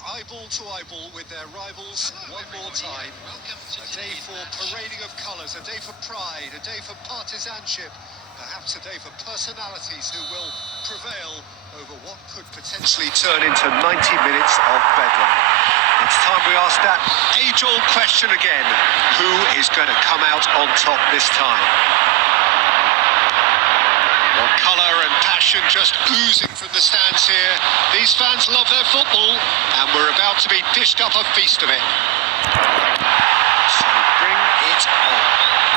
eyeball to eyeball with their rivals one more time. A day for parading of colours, a day for pride, a day for partisanship, perhaps a day for personalities who will prevail over what could potentially turn into 90 minutes of bedlam. It's time we ask that age-old question again. Who is going to come out on top this time? Well, colour and passion just oozing from the stands here. These fans love their football, and we're about to be dished up a feast of it. So bring it on.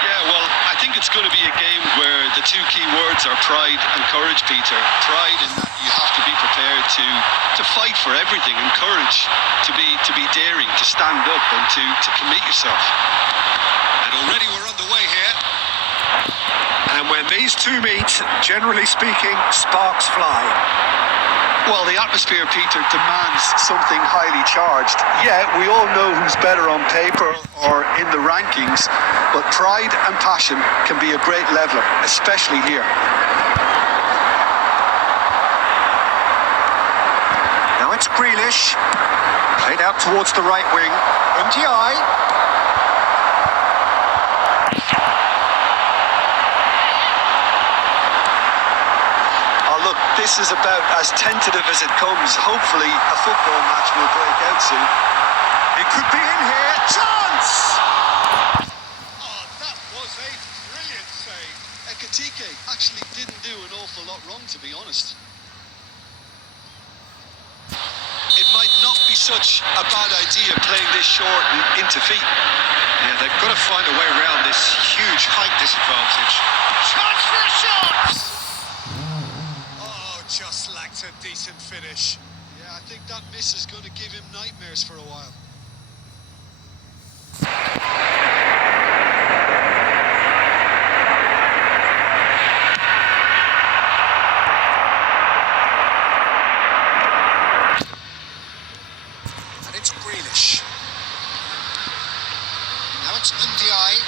Yeah, well, I think it's going to be a game where the two key words are pride and courage, Peter. Pride in that you have to be prepared to fight for everything, and courage to be daring, to stand up and to commit yourself. And already we're underway here. And when these two meet, generally speaking, sparks fly. Well, the atmosphere, Peter, demands something highly charged. Yeah, we all know who's better on paper or in the rankings, but pride and passion can be a great leveler, especially here. Now it's Grealish, played out towards the right wing. Ndiaye. This is about as tentative as it comes. Hopefully a football match will break out soon. It could be in here. Chance! Oh, that was a brilliant save. Ekitike actually didn't do an awful lot wrong, to be honest. It might not be such a bad idea playing this short and into feet. Yeah, they've got to find a way around this huge height disadvantage. Chance for a shot! Just lacked a decent finish. Yeah, I think that miss is going to give him nightmares for a while. And it's Grealish. Now it's Ndiaye.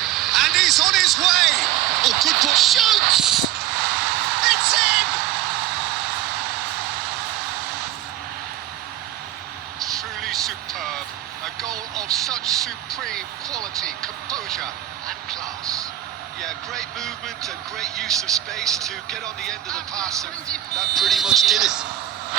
And he's on his way! Oh, good ball. Shoots! It's in! Truly superb. A goal of such supreme quality, composure and class. Yeah, great movement and great use of space to get on the end of the pass, and that pretty much did it.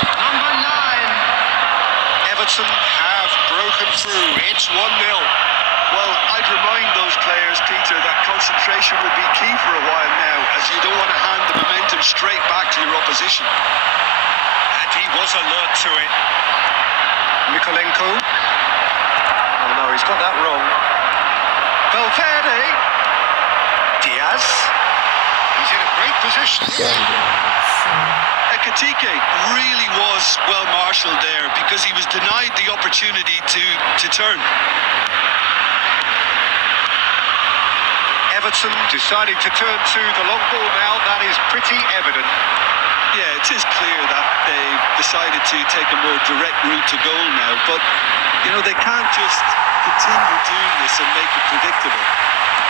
Number 9. Everton have broken through. It's 1-0. Well, I'd remind those players, Peter, that concentration will be key for a while now, as you don't want to hand the momentum straight back to your opposition. And he was alert to it. Mikolenko. Oh no, he's got that wrong. Valverde. Diaz. He's in a great position. Ekitike really was well marshalled there, because he was denied the opportunity to turn. Everton deciding to turn to the long ball now. That is pretty evident. Yeah, it is clear that they've decided to take a more direct route to goal now, but, you know, they can't just continue doing this and make it predictable.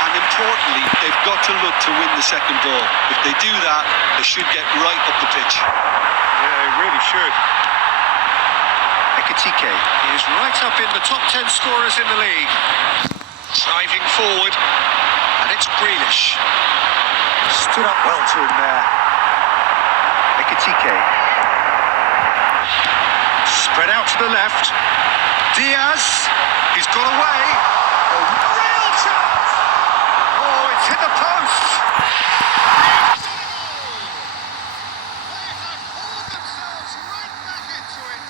And importantly, they've got to look to win the second ball. If they do that, they should get right up the pitch. Yeah, they really should. Ekitike is right up in the top 10 scorers in the league. Driving forward, and it's Grealish. Stood up well to him there. Ekitike. Spread out to the left. Diaz. He's got away. A real chance. Oh, it's hit the post. They have hauled themselves right back into it.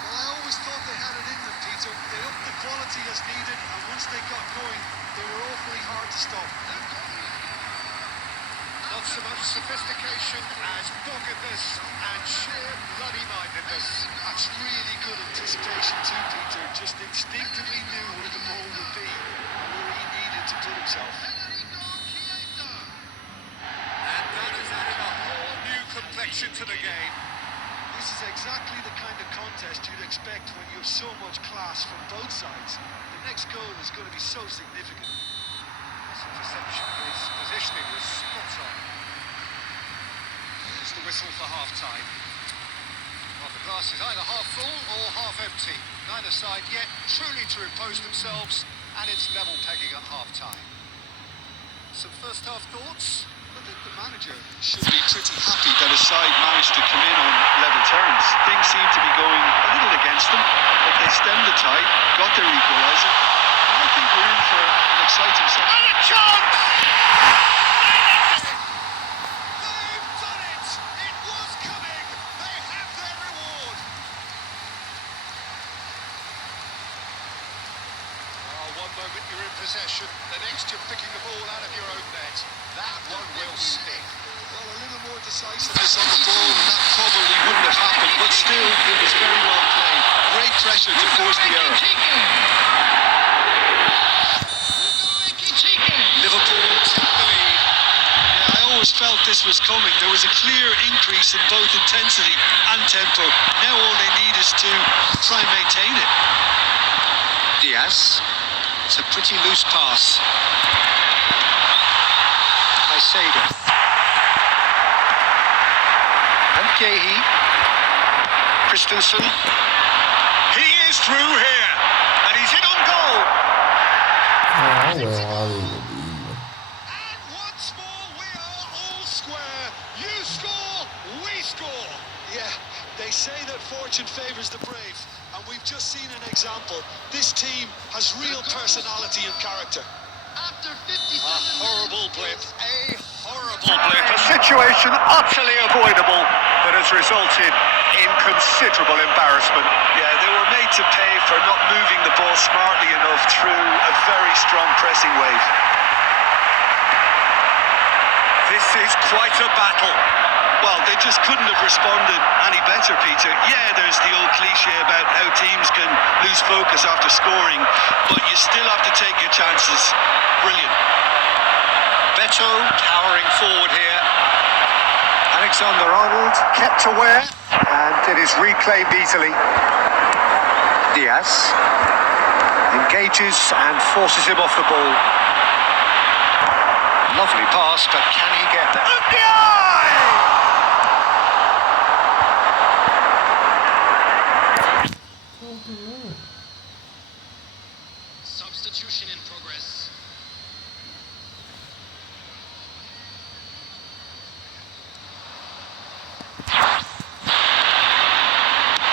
Well, I always thought they had it in them, Peter. They upped the quality as needed, and once they got going, they were awfully hard to stop. Not so much sophistication as doggedness and sheer bloody-mindedness. That's really good anticipation too, Peter. Just instinctively knew where the ball would be and where he needed to put himself. And that has added a whole new complexion to the game. This is exactly the kind of contest you'd expect when you have so much class from both sides. The next goal is going to be so significant. His interception, his positioning was spot on. Here's the whistle for half-time. Well, the glass is either half full or half empty. empty. Neither side yet truly to impose themselves, and it's level pegging at half-time. Some first-half thoughts? I think the manager should be pretty happy that his side managed to come in on level terms. Things seem to be going a little against them, but they stemmed the tide, got their equaliser, and I think we're in for an exciting second. And a chance! They've done it! It was coming! They have their reward! One moment you're in possession, the next you're picking the ball out of your own net. That one will sting. Well, a little more decisiveness on the ball, and that probably wouldn't have happened, but still, it was very well played. Great pressure to force the error. Liverpool take the lead. Yeah, I always felt this was coming. There was a clear increase in both intensity and tempo. Now all they need is to try and maintain it. Diaz. It's a pretty loose pass. Caicedo. And Gehi. Christensen. He is through here. And he's in on goal. And once more we are all square. You score, we score. Yeah, they say that fortune favours the brave, and we've just seen an example. This team has real personality and character. After 57 a horrible blip. A horrible blip. A situation utterly avoidable that has resulted in considerable embarrassment. Yeah, they were made to pay for not moving the ball smartly enough through a very strong pressing wave. This is quite a battle. Well, they just couldn't have responded any better, Peter. Yeah, there's the old cliche about how teams can lose focus after scoring, but you still have to take your chances. Brilliant. Beto towering forward here. Alexander-Arnold kept aware, and it is reclaimed easily. Diaz engages and forces him off the ball. Lovely pass, but can he get there? Substitution in progress.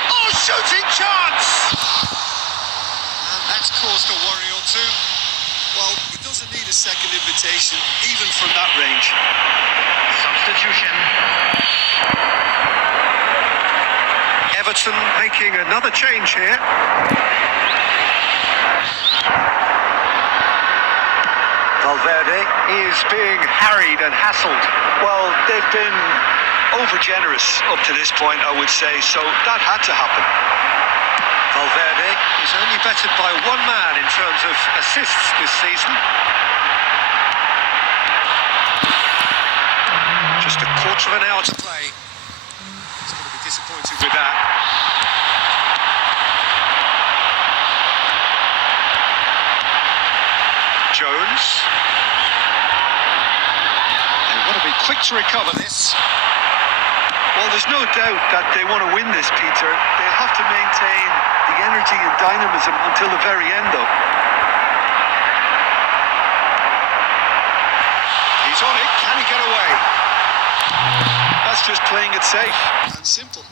Oh, shooting chance! And that's caused a worry or two. Well, he doesn't need a second invitation, even from that range. Substitution. Everton making another change here. Valverde is being harried and hassled. Well, they've been over-generous up to this point, I would say, so that had to happen. Valverde is only bettered by one man in terms of assists this season. Just a quarter of an hour to play. He's going to be disappointed with that. Jones. They want to be quick to recover this. Well, there's no doubt that they want to win this, Peter. They'll have to maintain the energy and dynamism until the very end, though. He's on it. Can he get away? That's just playing it safe and simple.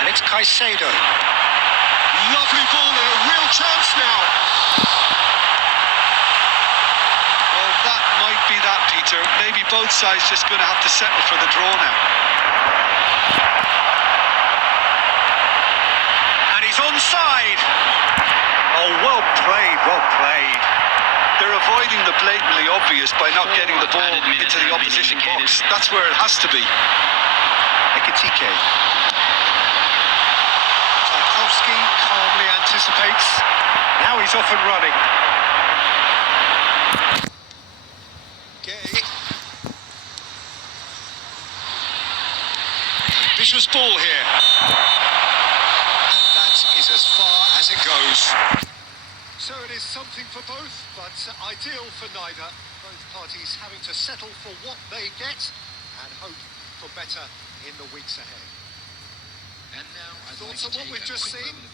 And it's Caicedo. Lovely ball and a real chance now. Well, that might be that, Peter. Maybe both sides just going to have to settle for the draw now. And he's onside. Oh, well played, well played. They're avoiding the blatantly obvious by not getting the ball into the opposition box. That's where it has to be. Ekitike. Tarkowski calmly anticipates. Now he's off and running. Gay. Ambitious ball here. And that is as far as it goes. So it is something for both, but ideal for neither. Both parties having to settle for what they get and hope for better in the weeks ahead. And now I'd like Thoughts to on what take we've a just quick seen? moment of